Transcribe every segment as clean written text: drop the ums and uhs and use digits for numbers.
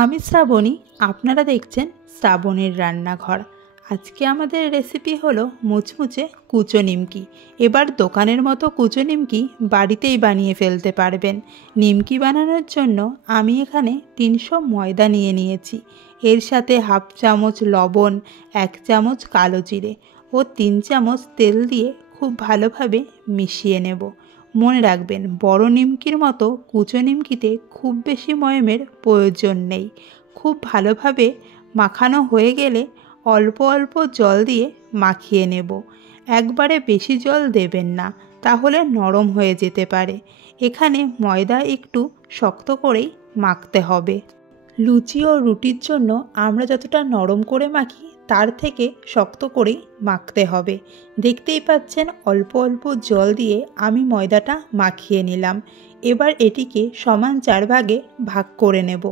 আমি শ্রাবণী, আপনারা দেখছেন শ্রাবণীর রান্নাঘর। আজকে আমাদের রেসিপি হলো মুচমুচে কুচো নিমকি। এবার দোকানের মতো কুচো নিমকি বাড়িতেই বানিয়ে ফেলতে পারবেন। নিমকি বানানোর জন্য আমি এখানে 300 ময়দা নিয়ে নিয়েছি। এর সাথে হাফ চামচ লবণ, 1 চামচ কালো জিরে ও 3 চামচ তেল দিয়ে খুব ভালোভাবে মিশিয়ে নেব। মনে রাখবেন, বড় নিমকির মতো কুচো নিমকিতে খুব বেশি ময়ামের প্রয়োজন নেই। খুব ভালোভাবে মাখানো হয়ে গেলে অল্প অল্প জল দিয়ে মাখিয়ে নেব। একবারে বেশি জল দেবেন না, তাহলে নরম হয়ে যেতে পারে। এখানে ময়দা একটু শক্ত করেই মাখতে হবে। লুচি ও রুটির জন্য আমরা যতটা নরম করে মাখি তার থেকে শক্ত করেই মাখতে হবে। দেখতেই পাচ্ছেন, অল্প অল্প জল দিয়ে আমি ময়দাটা মাখিয়ে নিলাম। এবার এটিকে সমান 4 ভাগে ভাগ করে নেব।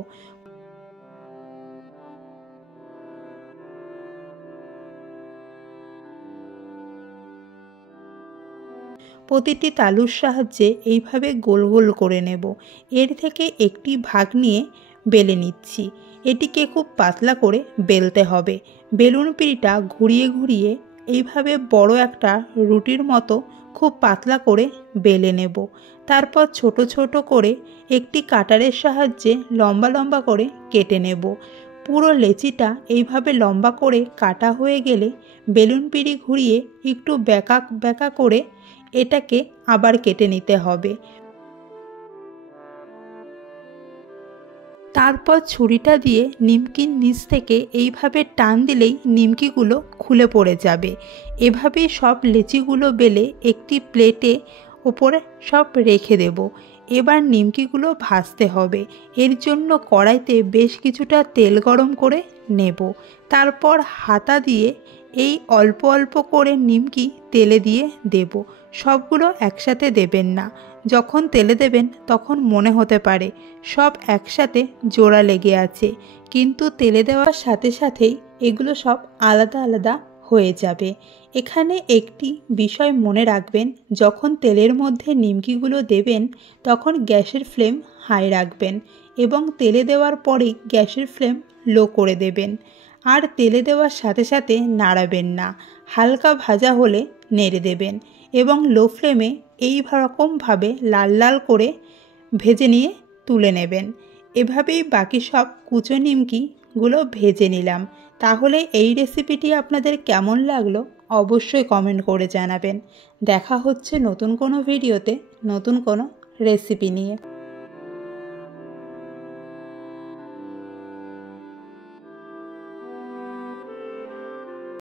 প্রতিটি তালুর সাহায্যে এইভাবে গোল গোল করে নেব। এর থেকে একটি ভাগ নিয়ে বেলে নিচ্ছি। এটিকে খুব পাতলা করে বেলতে হবে। বেলুন পিঁড়িটা ঘুরিয়ে ঘুরিয়ে এইভাবে বড় একটা রুটির মতো খুব পাতলা করে বেলে নেব। তারপর ছোট ছোট করে একটি কাটারের সাহায্যে লম্বা লম্বা করে কেটে নেব। পুরো লেচিটা এইভাবে লম্বা করে কাটা হয়ে গেলে বেলুন পিঁড়ি ঘুরিয়ে একটু বেঁকা বেঁকা করে এটাকে আবার কেটে নিতে হবে। তারপর ছুরিটা দিয়ে নিমকির নিচ থেকে এইভাবে টান দিলেই নিমকিগুলো খুলে পড়ে যাবে। এভাবেই সব লেচিগুলো বেলে একটি প্লেটে ওপরে সব রেখে দেব। এবার নিমকিগুলো ভাজতে হবে। এর জন্য কড়াইতে বেশ কিছুটা তেল গরম করে নেব। তারপর হাতা দিয়ে এই অল্প অল্প করে নিমকি তেলে দিয়ে দেব। সবগুলো একসাথে দেবেন না। যখন তেলে দেবেন তখন মনে হতে পারে সব একসাথে জোড়া লেগে আছে, কিন্তু তেলে দেওয়ার সাথে সাথেই এগুলো সব আলাদা আলাদা হয়ে যাবে। এখানে একটি বিষয় মনে রাখবেন, যখন তেলের মধ্যে নিমকিগুলো দেবেন তখন গ্যাসের ফ্লেম হাই রাখবেন এবং তেলে দেওয়ার পরেই গ্যাসের ফ্লেম লো করে দেবেন। আর তেলে দেওয়ার সাথে সাথে নাড়াবেন না। হালকা ভাজা হলে নেড়ে দেবেন এবং লো ফ্লেমে এই রকমভাবে লাল লাল করে ভেজে নিয়ে তুলে নেবেন। এভাবেই বাকি সব কুচো নিমকিগুলো ভেজে নিলাম। তাহলে এই রেসিপিটি আপনাদের কেমন লাগলো অবশ্যই কমেন্ট করে জানাবেন। দেখা হচ্ছে নতুন কোনো ভিডিওতে নতুন কোনো রেসিপি নিয়ে।